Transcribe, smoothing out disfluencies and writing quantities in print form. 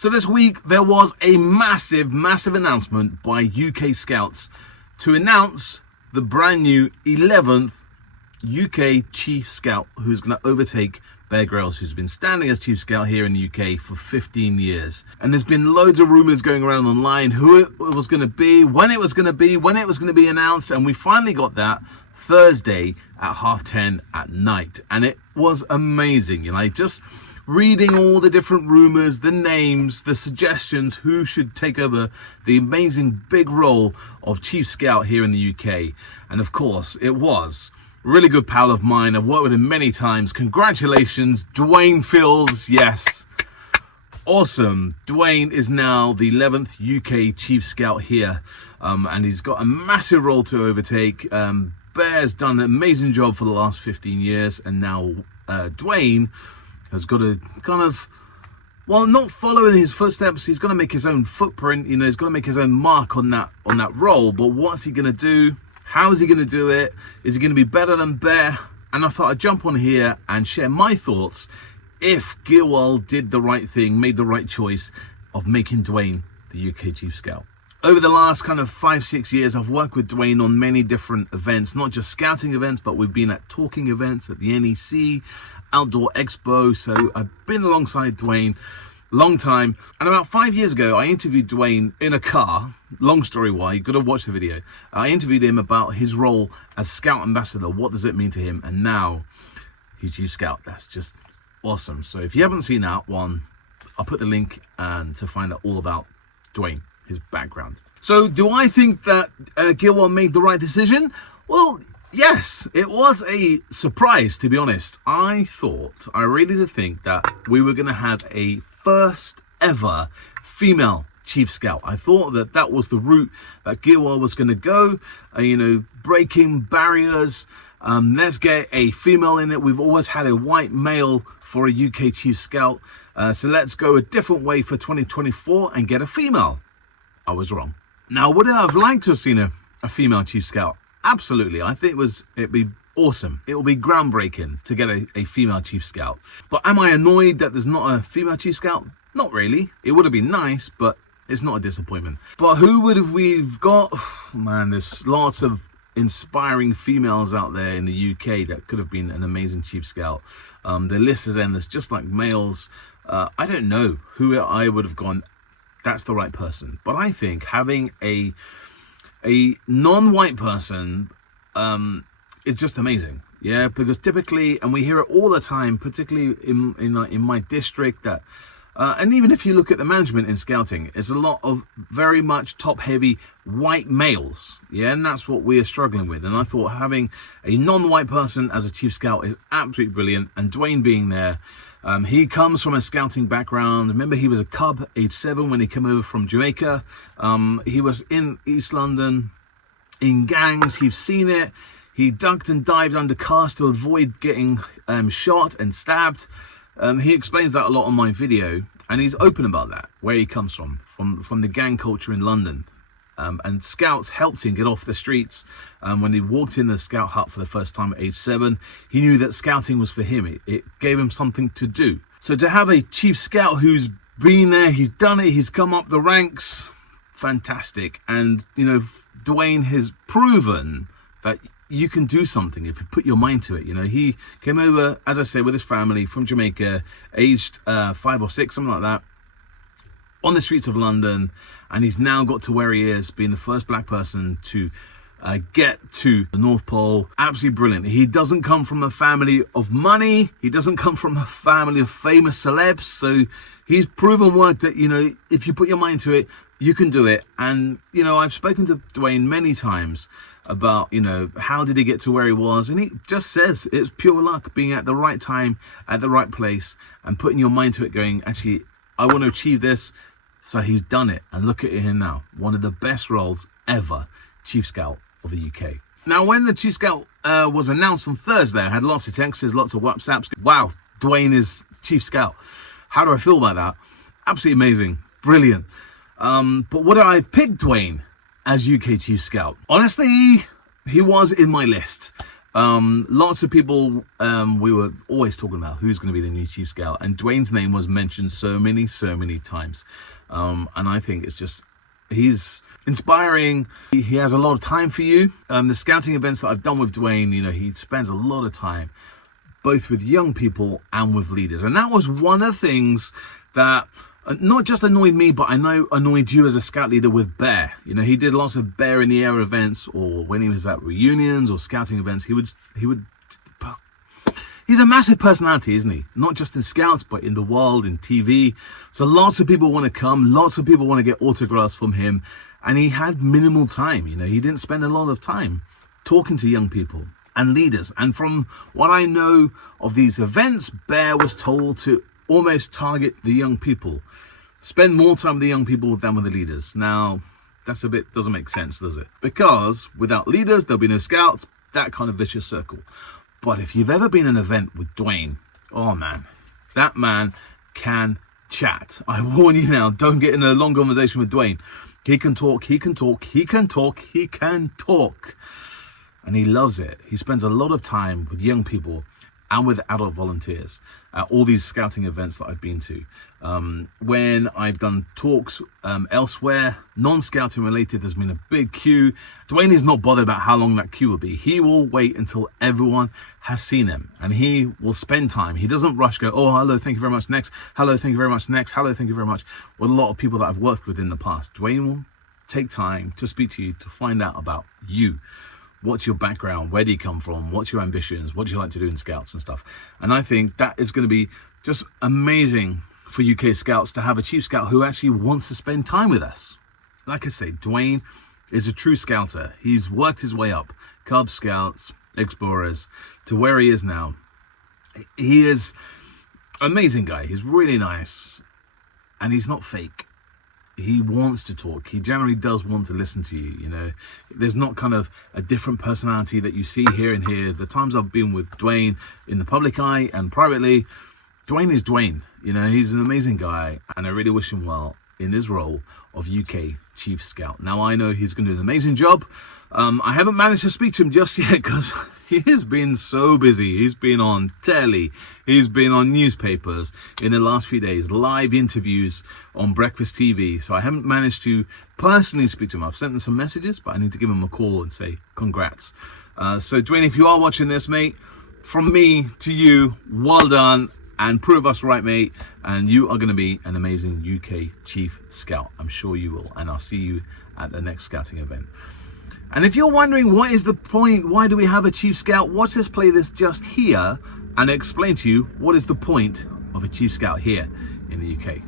So this week there was a massive announcement by UK Scouts to announce the brand new 11th UK Chief Scout who's going to overtake Bear Grylls, who's been standing as Chief Scout here in the UK for 15 years. And there's been loads of rumours going around online who it was going to be, when it was going to be announced, and we finally got that Thursday at 10:30 at night. And it was amazing, just reading all the different rumours, the names, the suggestions, who should take over the amazing big role of Chief Scout here in the UK. And of course, it was a really good pal of mine. I've worked with him many times. Congratulations, Dwayne Fields. Yes, awesome. Dwayne is now the 11th UK Chief Scout here, and he's got a massive role to overtake. Bear's done an amazing job for the last 15 years, and now Dwayne has got to kind of, not follow in his footsteps. He's going to make his own footprint. He's going to make his own mark on that role. But what's he going to do? How is he going to do it? Is he going to be better than Bear? And I thought I'd jump on here and share my thoughts if Gilwell did the right thing, made the right choice of making Dwayne the UK Chief Scout. Over the last kind of 5-6 years, I've worked with Dwayne on many different events, not just scouting events, but we've been at talking events at the NEC, Outdoor Expo. So I've been alongside Dwayne long time. And about 5 years ago, I interviewed Dwayne in a car. Long story why, you've got to watch the video. I interviewed him about his role as Scout Ambassador. What does it mean to him? And now he's Chief Scout. That's just awesome. So if you haven't seen that one, I'll put the link to find out all about Dwayne, his background. So do I think that Gilwell made the right decision? Well, yes, it was a surprise, to be honest. I really did think that we were going to have a first ever female Chief Scout. I thought that was the route that Gilwell was going to go, breaking barriers. Let's get a female in it. We've always had a white male for a UK Chief Scout. So let's go a different way for 2024 and get a female. I was wrong. Now, would I have liked to have seen a female Chief Scout? Absolutely. I think it'd be awesome. It will be groundbreaking to get a female Chief Scout. But am I annoyed that there's not a female Chief Scout? Not really. It would have been nice, but it's not a disappointment. But who would have we've got? Man, there's lots of inspiring females out there in the UK that could have been an amazing Chief Scout. The list is endless, just like males. I don't know who I would have gone, that's the right person. But I think having a non-white person is just amazing. Yeah, because typically, and we hear it all the time, particularly in my district, that and even if you look at the management in scouting, it's a lot of very much top-heavy white males. Yeah, and that's what we are struggling with. And I thought having a non-white person as a Chief Scout is absolutely brilliant. And Dwayne being there, he comes from a scouting background. Remember, he was a cub, age 7, when he came over from Jamaica. He was in East London in gangs. He's seen it. He ducked and dived under cars to avoid getting shot and stabbed. He explains that a lot on my video, and he's open about that, where he comes from the gang culture in London. And scouts helped him get off the streets. When he walked in the scout hut for the first time at age 7, he knew that scouting was for him. It gave him something to do. So to have a Chief Scout who's been there, he's done it, he's come up the ranks, fantastic. And, Dwayne has proven that you can do something if you put your mind to it. He came over, as I said, with his family from Jamaica, aged 5 or 6, something like that, on the streets of London, and he's now got to where he is, being the first black person to get to the North Pole. Absolutely brilliant. He doesn't come from a family of money. He doesn't come from a family of famous celebs. So he's proven work that, if you put your mind to it, you can do it. And, I've spoken to Dwayne many times about, how did he get to where he was? And he just says it's pure luck, being at the right time, at the right place, and putting your mind to it, going, actually, I want to achieve this. So he's done it. And look at him now. One of the best roles ever, Chief Scout of the UK. Now, when the Chief Scout was announced on Thursday, I had lots of texts, lots of WhatsApps. Wow, Dwayne is Chief Scout. How do I feel about that? Absolutely amazing. Brilliant. But would I have picked Dwayne as UK Chief Scout? Honestly, he was in my list. Lots of people, we were always talking about who's going to be the new Chief Scout, and Dwayne's name was mentioned so many times. And I think he's inspiring. He has a lot of time for you. The scouting events that I've done with Dwayne, he spends a lot of time both with young people and with leaders. And that was one of the things that not just annoyed me, but I know annoyed you as a scout leader with Bear. He did lots of Bear in the Air events, or when he was at reunions or scouting events, he's a massive personality, isn't he? Not just in scouts, but in the world, in TV. So lots of people want to come, lots of people want to get autographs from him. And he had minimal time. He didn't spend a lot of time talking to young people and leaders. And from what I know of these events, Bear was told to almost target the young people, spend more time with the young people than with the leaders. Now, that's doesn't make sense, does it? Because without leaders, there'll be no scouts, that kind of vicious circle. But if you've ever been in an event with Dwayne, oh man, that man can chat. I warn you now, don't get in a long conversation with Dwayne. He can talk. And he loves it. He spends a lot of time with young people and with adult volunteers at all these scouting events that I've been to. When I've done talks elsewhere, non-scouting related, there's been a big queue. Dwayne is not bothered about how long that queue will be. He will wait until everyone has seen him, and he will spend time. He doesn't rush, go, oh, hello, thank you very much, next. Hello, thank you very much, next. Hello, thank you very much. With a lot of people that I've worked with in the past, Dwayne will take time to speak to you, to find out about you. What's your background? Where do you come from? What's your ambitions? What do you like to do in scouts and stuff? And I think that is going to be just amazing for UK scouts to have a chief scout who actually wants to spend time with us. Like I say, Dwayne is a true scouter. He's worked his way up, Cub Scouts, Explorers, to where he is now. He is an amazing guy. He's really nice, and he's not fake. He wants to talk. He generally does want to listen to you. There's not kind of a different personality that you see here and here. The times I've been with Dwayne in the public eye and privately, Dwayne is Dwayne. He's an amazing guy, and I really wish him well in his role of UK Chief Scout. Now, I know he's going to do an amazing job. I haven't managed to speak to him just yet because he has been so busy. He's been on telly. He's been on newspapers in the last few days, live interviews on Breakfast TV. So I haven't managed to personally speak to him. I've sent him some messages, but I need to give him a call and say congrats. So Dwayne, if you are watching this, mate, from me to you, well done. And prove us right, mate. And you are going to be an amazing UK Chief Scout. I'm sure you will. And I'll see you at the next scouting event. And if you're wondering what is the point, why do we have a Chief Scout? Watch this playlist just here and explain to you what is the point of a Chief Scout here in the UK.